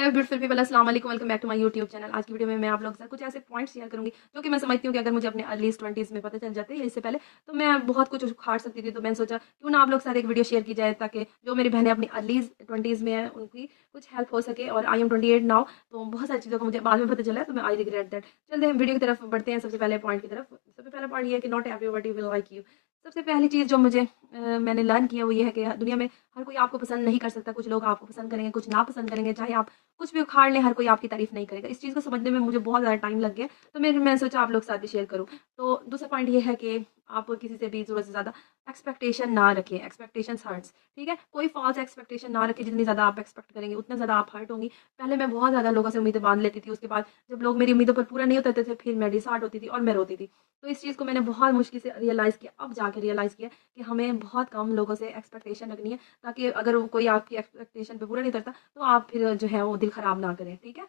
Hello beautiful people, अस्सलाम वालेकुम, welcome back to my YouTube channel. आज की वीडियो में मैं आप लोगों के साथ कुछ ऐसे पॉइंट्स शेयर करूंगी जो कि मैं समझती हूँ कि अगर मुझे अपने अर्लीस्ट 20s में पता चल जाते या इससे पहले तो मैं बहुत कुछ उखाड़ सकती थी। तो मैंने सोचा क्यों ना आप लोग के साथ एक वीडियो शेयर की जाए ताकि जो मेरी बहनें अपनी अर्लीज 20s में हैं उनकी कुछ हेल्प हो सके। और आई एम 28 नाउ, तो बहुत सारी चीज़ों का मुझे बाद में पता चला है, तो मैं आई रिग्रेट दैट। चलते हैं वीडियो की तरफ बढ़ते हैं। सबसे पहले पॉइंट की तरफ, सबसे पहला पॉइंट ये है कि not everybody will like you. सबसे पहली चीज़ जो मुझे मैंने लर्न किया वो ये है कि दुनिया में हर कोई आपको पसंद नहीं कर सकता। कुछ लोग आपको पसंद करेंगे, कुछ ना पसंद करेंगे। चाहे आप कुछ भी उखाड़ लें, हर कोई आपकी तारीफ़ नहीं करेगा। इस चीज़ को समझने में मुझे बहुत ज़्यादा टाइम लग गया, तो मैंने सोचा आप लोग के साथ भी शेयर करूँ। तो दूसरा पॉइंट ये है कि आप किसी से भी ज़रूरत से ज़्यादा एक्सपेक्टेशन ना रखें। एक्सपेक्टेशंस हर्ट्स, ठीक है? कोई फ़ॉल्स एक्सपेक्टेशन ना रखें। जितनी ज़्यादा आप एक्सपेक्ट करेंगे, उतना ज़्यादा आप हर्ट होंगी। पहले मैं बहुत ज़्यादा लोगों से उम्मीदें बाँध लेती थी, उसके बाद जब लोग मेरी उम्मीदों पर पूरा नहीं उतरते थे, फिर मैं डिसहार्ट होती थी और मैं रोती थी। तो इस चीज़ को मैंने बहुत मुश्किल से रियलाइज़ किया, अब जाके रियलाइज़ किया कि हमें बहुत कम लोगों से एक्सपेक्टेशन रखनी है, ताकि अगर वो कोई आपकी एक्सपेक्टेशन पे पूरा नहीं उतरता, तो आप फिर जो है वो दिल ख़राब ना करें, ठीक है?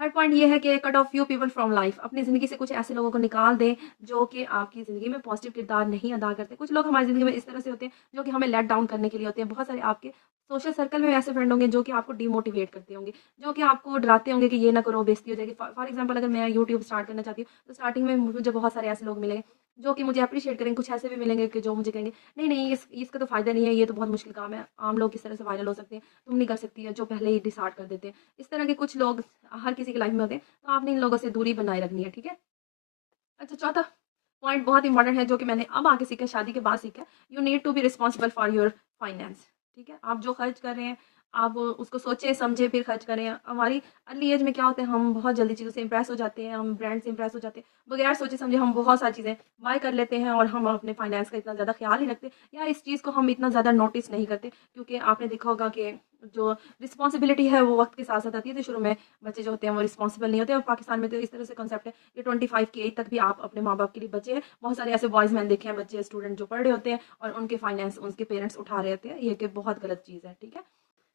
थर्ड पॉइंट ये है कि cut off few people from life. अपनी ज़िंदगी से कुछ ऐसे लोगों को निकाल दें जो कि आपकी ज़िंदगी में पॉजिटिव किरदार नहीं अदा करते। कुछ लोग हमारी ज़िंदगी में इस तरह से होते हैं जो कि हमें लेट डाउन करने के लिए होते हैं। बहुत सारे आपके सोशल सर्कल में ऐसे फ्रेंड होंगे जो कि आपको डिमोटिवेट करते होंगे, जो कि आपको डराते होंगे कि ये ना करो, बेइज़्ज़ती हो जाएगी। फॉर एग्ज़ाम्पल, अगर मैं यूट्यूब स्टार्ट करना चाहती हूँ, तो स्टार्टिंग में मुझे बहुत सारे ऐसे लोग मिलेंगे जो कि मुझे एप्रिशिएट करेंगे। कुछ ऐसे भी मिलेंगे कि जो मुझे कहेंगे, नहीं, नहीं, इसका तो फ़ायदा नहीं है, ये तो बहुत मुश्किल काम है। आम लोग किस तरह से वायरल हो सकते हैं, तुम नहीं कर सकती है, जो पहले ही डिसहार्ट कर देते हैं। इस तरह के कुछ लोग हर किसी की लाइफ़ में होते हैं। तो आपने इन लोगों से दूरी बनाए रखनी है, ठीक है? अच्छा, चौथा पॉइंट बहुत इंपॉर्टेंट है जो कि मैंने अब आके सीखा है, शादी के बाद सीखा है। You need to be responsible for your finance, ठीक है? आप जो खर्च कर रहे हैं, आप उसको सोचे समझे फिर खर्च करें। हमारी अर्ली एज में क्या होता है, हम बहुत जल्दी चीज़ों से इम्प्रेस हो जाते हैं, हम ब्रांड से इम्प्रेस हो जाते हैं। बगैर सोचे समझे हम बहुत सारी चीज़ें बाय कर लेते हैं और हम अपने फाइनेंस का इतना ज़्यादा ख्याल नहीं रखते, या इस चीज़ को हम इतना ज़्यादा नोटिस नहीं करते। क्योंकि आपने देखा होगा कि जो रिस्पॉन्सिबिलिटी है वो वक्त के साथ साथ आती है। तो शुरू में बच्चे जो होते हैं वो रिस्पॉन्सिबल नहीं होते। और पाकिस्तान में तो इस तरह से कॉन्सेप्ट है कि 25 की एज तक भी आप अपने माँ बाप के लिए बचे हैं। बहुत सारे ऐसे बॉयज़ मैंने देखे हैं, बच्चे स्टूडेंट जो पढ़ रहे होते हैं और उनके फाइनेंस उनके पेरेंट्स उठा रहे होते हैं। ये कि बहुत गलत चीज़ है, ठीक है?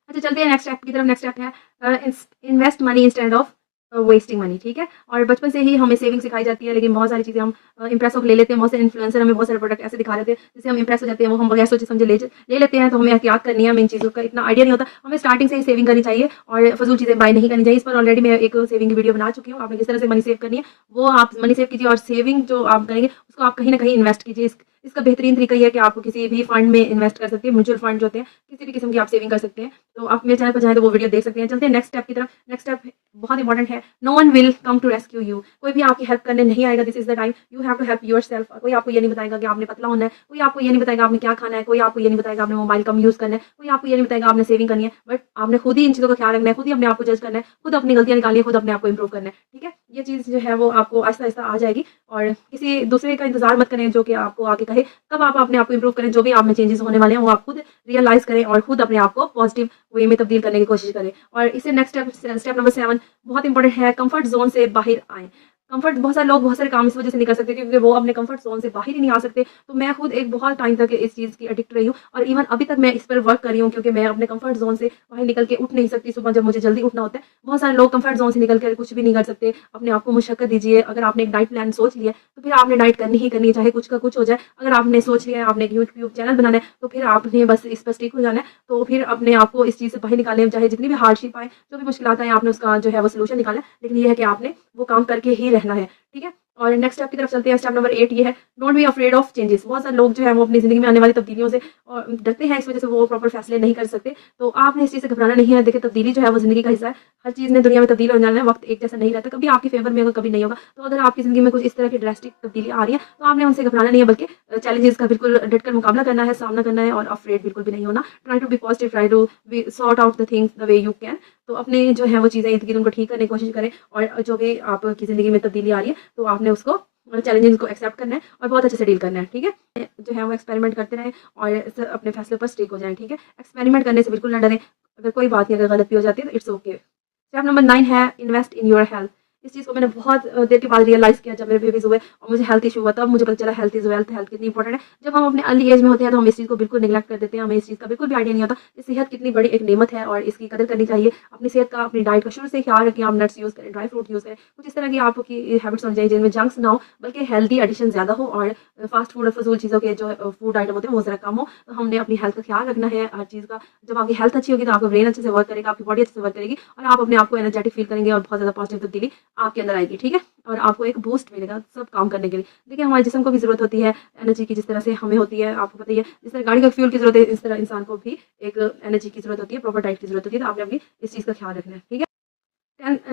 अच्छा, चलते हैं नेक्स्ट स्टेप की तरफ। नेक्स्ट स्टेप है invest money instead of wasting money, ठीक है? और बचपन से ही हमें सेविंग सिखाई जाती है, लेकिन बहुत सारी चीज़ें हम इम्प्रेस होके ले लेते हैं। बहुत से इन्फ्लुएंसर हमें बहुत सारे प्रोडक्ट ऐसे दिखा रहे थे, जिससे हम इम्प्रेस हो जाते हैं, वो हम बगैर सोचे समझे ले लेते हैं। तो हमें एहतियात करनी है, हमें इन चीज़ों का इतना आइडिया नहीं होता। हमें स्टार्टिंग से ही सेविंग करनी चाहिए और फजूल चीज़ें बाय नहीं करनी चाहिए। इस पर ऑलरेडी मैं एक सेविंग की वीडियो बना चुकी हूँ। आपने किस तरह से मनी सेव करनी है, वो आप मनी सेव कीजिए और सेविंग जो आप करेंगे उसको आप कहीं न कहीं इन्वेस्ट कीजिए। इसका बेहतरीन तरीका ये है कि आप किसी भी फंड में इन्वेस्ट कर सकते हैं। म्यूचुअल फंड जो होते हैं, किसी भी किस्म की आप सेविंग कर सकते हैं। तो आप मेरे चैनल पर जाएँ तो वो वीडियो देख सकते हैं। चलते हैं नेक्स्ट स्टेप की तरफ। नेक्स्ट स्टेप बहुत इंपॉर्टेंट है। No one will come to rescue you. कोई भी आपकी हेल्प करने नहीं आएगा। This is the time you have to help yourself. कोई आपको ये नहीं बताएगा कि आपने पतला होना है, कोई आपको ये नहीं बताएगा आपने क्या खाना है, कोई आपको ये नहीं बताएगा आपने मोबाइल कम यूज़ करना है, कोई आपको ये नहीं बताएगा आपने सेविंग करनी है। बट आपने खुद ही इन चीज़ों का ख्याल रखना है, खुद ही अपने आप को जज करना है, खुद अपनी गलतियाँ निकालनी है, खुद अपने आप को इम्प्रूव करना है, ठीक है? ये चीज़ जो है वो आपको आहिस्ता-आहिस्ता आ जाएगी। और किसी दूसरे का इंतज़ार मत करें जो कि आपको आके कहे, तब आप अपने आप को इम्प्रूव करें। जो भी आप में चेंजेस होने वाले हैं वो आप खुद रियलाइज़ करें और खुद अपने आप को पॉजिटिव वे में तब्दील करने की कोशिश करें। और इससे नेक्स्ट स्टेप स्टेप नंबर 7 बहुत इंपॉर्टेंट है, कंफर्ट ज़ोन से बाहर आएँ। कंफर्ट बहुत सारे लोग बहुत सारे काम इस वज़ह से नहीं कर सकते क्योंकि वो अपने कंफर्ट ज़ोन से बाहर ही नहीं आ सकते। तो मैं खुद एक बहुत टाइम तक इस चीज़ की एडिक्ट रही हूँ और इवन अभी तक मैं इस पर वर्क कर रही हूँ, क्योंकि मैं अपने कंफर्ट ज़ोन से बाहर निकल के उठ नहीं सकती। सुबह जब मुझे जल्दी उठना होता है, बहुत सारे लोग कंफर्ट ज़ोन से निकल कर कुछ भी नहीं कर सकते। अपने आप को मुशक्कत दीजिए। अगर आपने एक डाइट प्लान सोच लिया है, तो फिर आपने डाइट करनी ही करनी है, चाहे कुछ का कुछ हो जाए। अगर आपने सोच लिया है आपने एक यूट्यूब चैनल बनाना है, तो फिर आपने बस इस पर स्टिक हो जाना है। तो फिर अपने आप को इस चीज़ से बाहर निकालें, चाहे जितनी भी हार्डशिप आए, जो भी मुश्किलात आएँ, आपने उसका जो है वो सॉल्यूशन निकालना है। लेकिन ये है कि आपने वो काम करके ही रहना है, ठीक है? और नेक्स्ट स्टेप की तरफ चलते हैं। स्टेप नंबर 8 ये है, don't be afraid of changes. बहुत सारे लोग जो हैं वो अपनी ज़िंदगी में आने वाली तब्दीलियों से डरते हैं, इस वज़ह से वो प्रॉपर फैसले नहीं कर सकते। तो आपने इस चीज़ से घबराना नहीं है। देखिए, तब्दीली जो है वो ज़िंदगी का हिस्सा है। हर चीज़ ने दुनिया में तब्दील हो जाना है, वक़्त एक जैसा नहीं रहता, कभी आपके फ़ेवर में होगा, कभी नहीं होगा। तो अगर आपकी ज़िंदगी में कुछ इस तरह की ड्रास्टिक तब्दीली आ रही है, तो आपने उनसे घबराना नहीं है, बल्कि चैलेंजेस का बिल्कुल डटकर मुकाबला करना है, सामना करना है और अफ्रेड बिल्कुल भी नहीं होना। Try to be positive, try to be sort out the things the way you can. तो अपने जो है वो चीज़ें इर्द-गिर्द उनको ठीक करने की कोशिश करें। और जो भी आपकी ज़िंदगी में तब्दीली आ रही है, तो आपने उसको चैलेंजेस को एक्सेप्ट करना है और बहुत अच्छे से डील करना है, ठीक है? जो है वो एक्सपेरिमेंट करते रहें और अपने फैसले पर स्टिक हो जाएँ, ठीक है? एक्सपेरिमेंट करने से बिल्कुल ना डरें। अगर कोई बात नहीं, अगर गलत भी हो जाती है तो इट्स ओके। स्टेप नंबर 9 है, इन्वेस्ट इन योर हेल्थ। इस चीज़ को मैंने बहुत देर के बाद रियलाइज़ किया जब मेरे बेबीज़ हुए और मुझे हेल्थ इश्यू हुआ, तब मुझे पता चला हेल्थ इज़ वेल्थ, हेल्थ कितनी इंपॉर्टेंट है। जब हम अपने अर्ली एज में होते हैं तो हम इस चीज़ को बिल्कुल नेग्लेक्ट कर देते हैं, हमें इस चीज़ का बिल्कुल भी आइडिया नहीं होता कि सेहत कितनी बड़ी एक नेमत है और इसकी कदर करनी चाहिए। अपनी सेहत का, अपनी डाइट का शुरू से ख्याल रखें, आप नट्स यूज़ करें, ड्राई फ्रूट यूज़ करें, कुछ इस तरह की आपकी हैबिट्स होनी चाहिए जिनमें जंक्स ना हो बल्कि हेल्दी एडिशन ज़्यादा हो और फास्ट फूड और फ़ज़ूल चीज़ों के जो फूड आइटम होते हैं वो ज़रा कम हो। तो हमने अपनी हेल्थ का ख्याल रखना है हर चीज़ का। जब आपकी हेल्थ अच्छी होगी तो आपका ब्रेन अच्छे से वर्क करेगा, आपकी बॉडी अच्छे से वर्क करेगी और आप अपने आप को एनर्जेटिक फ़ील करेंगे और बहुत ज़्यादा पॉज़िटिव तब्दीली आपके अंदर आएगी, ठीक है? और आपको एक बूस्ट मिलेगा सब काम करने के लिए। देखिए हमारे जिस्म को भी ज़रूरत होती है एनर्जी की, जिस तरह से हमें होती है, आपको पता ही है। जिस तरह गाड़ी को फ्यूल की ज़रूरत है, इस तरह इंसान को भी एक एनर्जी की ज़रूरत होती है, प्रॉपर डाइट की ज़रूरत होती है। तो आपने अपनी इस चीज़ का ख्याल रखना है, ठीक है?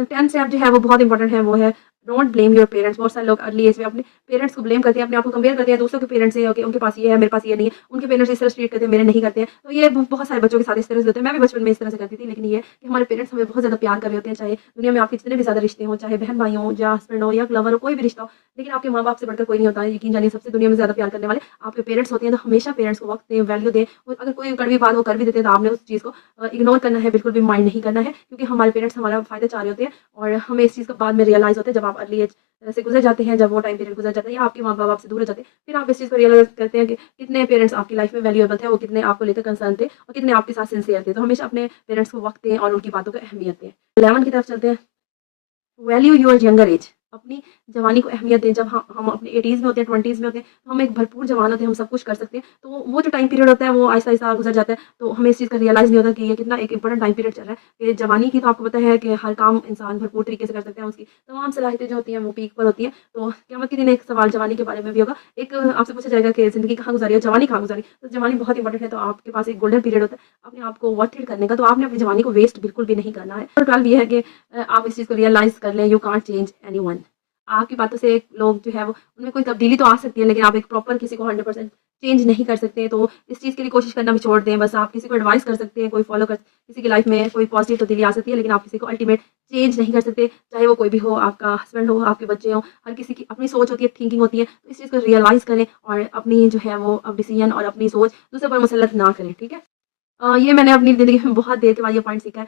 10 स्टेप जो है वो बहुत इंपॉर्टेंट है, वो है डोंट ब्लेम योर पेरेंट्स। बहुत सारे लोग अर्ली एज में अपने पेरेंट्स को ब्लेम करते हैं, अपने आप को कंपेयर करते हैं दूसरों के पेरेंट्स से, ओके उनके पास ये है, मेरे पास ये नहीं है, उनके पेरेंट्स इस तरह से ट्रीट करते हैं, मेरे नहीं करते हैं। तो ये बहुत सारे बच्चों के साथ इस तरह से होता है। मैं भी बचपन में इस तरह से करती थी, लेकिन ये है कि हमारे पेरेंट्स हमें बहुत ज़्यादा प्यार कर रहे होते हैं, चाहे दुनिया में आपके जितने भी ज़्यादा रिश्ते हों, चाहे बहन-भाई हों या हस्बैंड हो या लवर हो, कोई भी रिश्ता हो, लेकिन आपके माँ-बाप से बढ़कर कोई नहीं होता है। यकीन जानिए सबसे दुनिया में ज़्यादा प्यार करने वाले आपके पेरेंट्स होते हैं, तो हमेशा पेरेंट्स को वक़्त दें, वैल्यू दें और अगर कोई कड़वी बात वो कर भी देते हैं, तो आपने उस चीज़ को इग्नोर करना है, बिल्कुल भी माइंड नहीं करना है क्योंकि हमारे पेरेंट्स हमारा फ़ायदा चाह रहे होते हैं और हमें इस चीज़ का बाद में रियलाइज़ होता है जब आप अर्ली एज से गुज़र जाते हैं, जब वो टाइम पीरियड गुज़र जाता है या आपके माँ-बाप आपसे दूर हो जाते हैं, फिर आप इस चीज़ को रियलाइज़ करते हैं कि कितने पेरेंट्स आपकी लाइफ़ में वैल्यूएबल थे, वो कितने आपको लेकर कंसर्न थे और कितने आपके साथ सिंसियर थे। तो हमेशा अपने पेरेंट्स को वक़्त दें और उनकी बातों को अहमियत दें। 11 की तरफ चलते हैं। Value your younger age. अपनी जवानी को अहमियत दें। जब हम अपने 80s में होते हैं, 20s में होते हैं, तो हम एक भरपूर जवान होते हैं, हम सब कुछ कर सकते हैं। तो वो जो टाइम पीरियड होता है, वो आहिस्ता-आहिस्ता गुज़र जाता है। तो हमें इस चीज़ का रियलाइज़ नहीं होता कि ये कितना एक इम्पोर्टेंट टाइम पीरियड चल रहा है। ये जवानी की तो आपको पता है कि हर काम इंसान भरपूर तरीके से कर सकते हैं, उसकी तमाम सलाहियतें जो होती हैं, वो पीक पर होती हैं। तो क़यामत के दिन एक सवाल जवानी के बारे में भी होगा। एक आपसे पूछा जाएगा कि ज़िंदगी कहाँ गुज़ारी और जवानी कहाँ गुज़ारी? तो जवानी बहुत इंपॉर्टेंट है, तो आपके पास एक गोल्डन पीरियड होता है, अपने आप को वर्थ इट करने का। तो आपने अपनी जवानी को वेस्ट बिल्कुल भी नहीं करना है। और 12 ये है कि आप इस चीज़ को रियलाइज़ कर लें, यू कांट चेंज एनीवन। आपकी बातों से लोग जो है वो उनमें कोई तब्दीली तो आ सकती है, लेकिन आप एक प्रॉपर किसी को 100% चेंज नहीं कर सकते। तो इस चीज़ के लिए कोशिश करना भी छोड़ दें। बस आप किसी को एडवाइस कर सकते हैं, कोई फॉलो कर किसी की लाइफ़ में कोई पॉज़िटिव तब्दीली आ सकती है, लेकिन आप किसी को अल्टीमेट चेंज नहीं कर सकते। चाहे वो कोई भी हो, आपका हस्बैंड हो, आपके बच्चे हों, हर किसी की अपनी सोच होती है, थिंकिंग होती है। तो इस चीज़ को रियलाइज़ करें और अपनी जो है वो अब डिसीज़न और अपनी सोच दूसरों पर मुसल्लत ना करें, ठीक है? ये मैंने अपनी ज़िंदगी में बहुत देर के बाद ये पॉइंट सीखा है।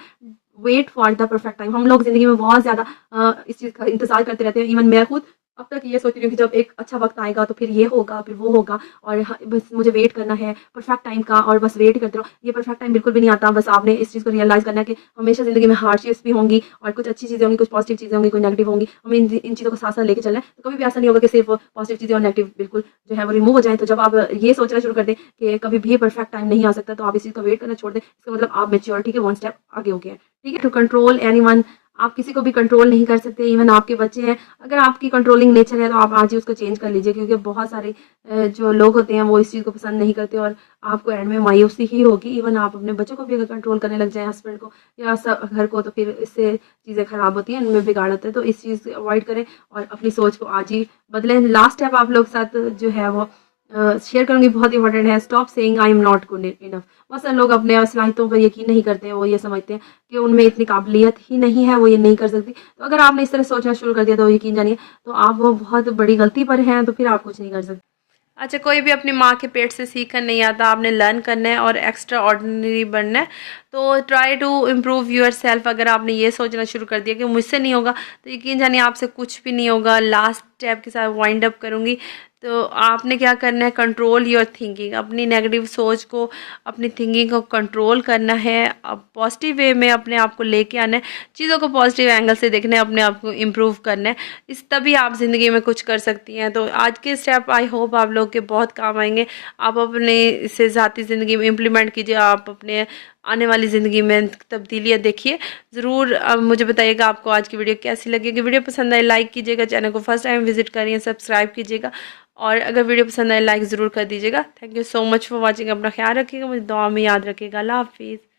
Wait for the perfect time. हम लोग ज़िंदगी में बहुत ज़्यादा इस चीज़ का इंतज़ार करते रहते हैं। इवन मैं खुद अब तक ये सोच रही हूँ कि जब एक अच्छा वक़्त आएगा तो फिर ये होगा, फिर वो होगा और बस मुझे वेट करना है परफेक्ट टाइम का और बस वेट ही करते रहो। ये परफेक्ट टाइम बिल्कुल भी नहीं आता। बस आपने इस चीज़ को रियलाइज़ करना है कि हमेशा ज़िंदगी में हार्डशिप्स भी होंगी और कुछ अच्छी चीज़ें होंगी, कुछ पॉज़िटिव चीज़ें होंगी, कोई नेगेटिव होंगी। हमें इन चीज़ों को साथ-साथ लेके चलना है। तो कभी भी ऐसा नहीं होगा कि सिर्फ़ पॉज़िटिव चीज़ें और नेगेटिव बिल्कुल जो है वो रिमूव हो जाएँ। तो जब आप ये सोचना शुरू कर दें कि कभी भी परफेक्ट टाइम नहीं आ सकता, तो आप इस चीज़ का वेट करना छोड़ दें। इसका मतलब आप मैच्योरिटी के 1 स्टेप आगे हो गए हैं, ठीक है? To control anyone. आप किसी को भी कंट्रोल नहीं कर सकते, इवन आपके बच्चे हैं। अगर आपकी कंट्रोलिंग नेचर है, तो आप आज ही उसको चेंज कर लीजिए क्योंकि बहुत सारे जो लोग होते हैं, वो इस चीज़ को पसंद नहीं करते और आपको एंड में मायूसी ही होगी। इवन आप अपने बच्चों को भी अगर कंट्रोल करने लग जाएँ, हस्बैंड को या घर को, तो फिर इससे चीज़ें खराब होती हैं, इनमें बिगाड़ होता है। तो इस चीज़ से अवॉइड करें और अपनी सोच को आज ही बदलें। लास्ट स्टेप आप लोग के साथ जो है वो शेयर करूँगी, बहुत इंपॉर्टेंट है। Stop saying I am not good enough. बहुत सारे लोग अपने सलाहियतों पर यकीन नहीं करते हैं, वो ये समझते हैं कि उनमें इतनी काबिलियत ही नहीं है, वो ये नहीं कर सकती। तो अगर आपने इस तरह सोचना शुरू कर दिया तो यकीन जानिए तो आप वो बहुत बड़ी गलती पर हैं, तो फिर आप कुछ नहीं कर सकते। अच्छा, कोई भी अपनी माँ के पेट से सीख कर नहीं आता, आपने लर्न करना है और एक्स्ट्रा ऑर्डिनरी बनना है। तो ट्राई टू इम्प्रूव योरसेल्फ। अगर आपने ये सोचना शुरू कर दिया कि मुझसे नहीं होगा, तो यकीन जानिए आपसे कुछ भी नहीं होगा। लास्ट स्टेप के साथ वाइंड अप करूँगी। तो आपने क्या करना है, कंट्रोल योर थिंकिंग। अपनी नेगेटिव सोच को, अपनी थिंकिंग को कंट्रोल करना है। अब पॉजिटिव वे में अपने आप को लेके आना है, चीज़ों को पॉजिटिव एंगल से देखना है, अपने आप को इम्प्रूव करना है। इस तभी आप ज़िंदगी में कुछ कर सकती हैं। तो आज के स्टेप आई होप आप लोग के बहुत काम आएंगे। आप अपने इसे ज़ाती ज़िंदगी में इम्प्लीमेंट कीजिए, आप अपने आने वाली ज़िंदगी में तब्दीलियाँ देखिए। ज़रूर अब मुझे बताइएगा आपको आज की वीडियो कैसी लगेगी। वीडियो पसंद आए लाइक कीजिएगा, चैनल को फर्स्ट टाइम विजिट करिए सब्सक्राइब कीजिएगा और अगर वीडियो पसंद आए लाइक ज़रूर कर दीजिएगा। Thank you so much for watching. अपना ख्याल रखिएगा, मुझे दुआ में याद रखिएगा। अल्लाह हाफिज़।